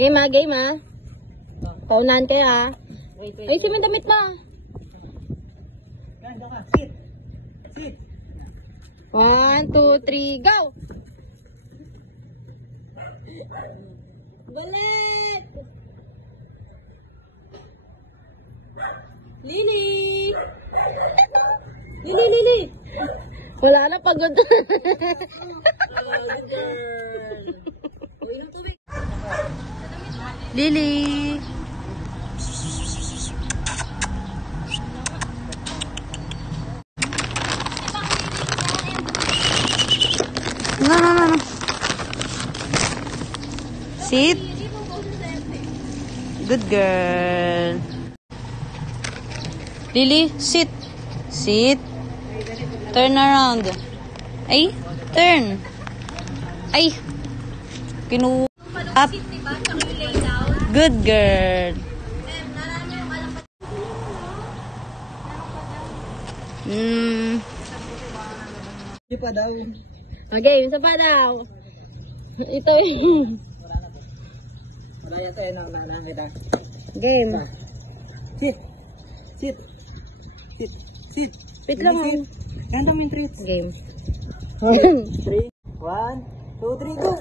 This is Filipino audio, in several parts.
Game ha, game ha. Paunahan kayo ha. Ay, si may damit mo. Sit. Sit. 1, 2, 3, go! Balik! Lili! Lili, Lili! Wala na, pagod. Lili! No. Sit. Good girl. Lily, sit. Sit. Turn around. Ay, turn. Ay. Up. Good girl. Hindi pa daw. Okay, isa pa daw. Ito yung... Wala yata yun ang naanahan kita. Game. Sit. Sit. Sit. Sit. Wait lang Sit. Ganda mo yung treats. Game. 3. 1, 2, 3, go!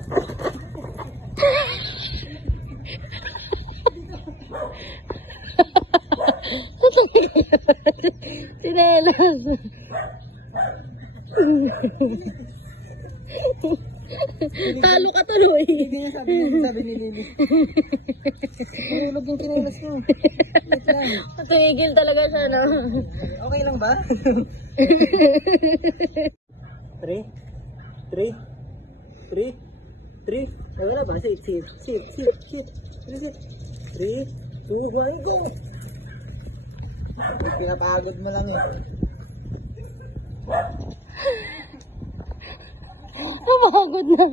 Sinelas. Talo ka tuloy. Hindi sabi ni Lily. Mahulog yung tinulas mo. Wait lang. Tumigil talaga siya, no? Okay lang ba? 3. 3. 3. 3. Wala ba? Sit. 3, 2, 1, go! Pinapagod mo lang eh. Napagod na.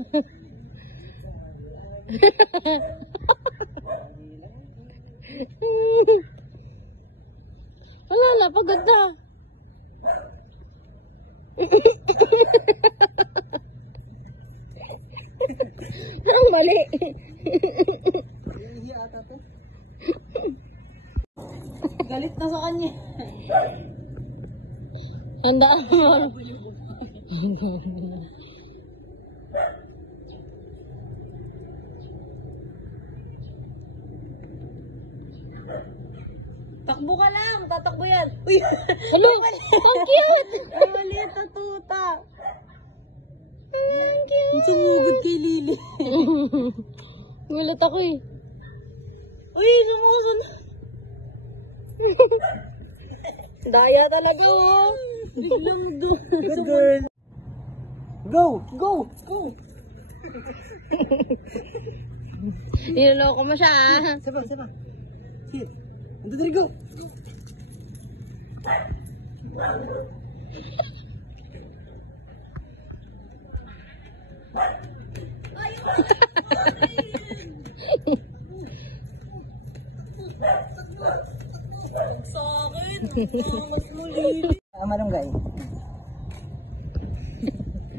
Wala na, pagod na. Ang mali. Galit na sa kanya. Handa mo. Takbo ka lang, tatakbo yan. Uy! Hello! Ang cute! Ang maliit na tuta. Ang cute! Sumugod kay Lily. Gulat ako eh. Uy, sumusunod. Daya talaga oh. Good girl. Go! Go! Go! Niloloko mo siya ah. Saba. Sit. 1, 2, 3, go! Sa akin. Mas muli. Malunggay.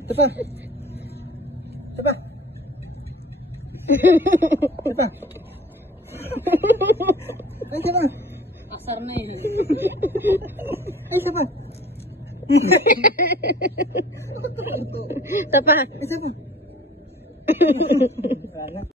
Ito pa. Ay, siya pa. Asar na eh. Ay, siya pa. Tapa. Ay, siya pa.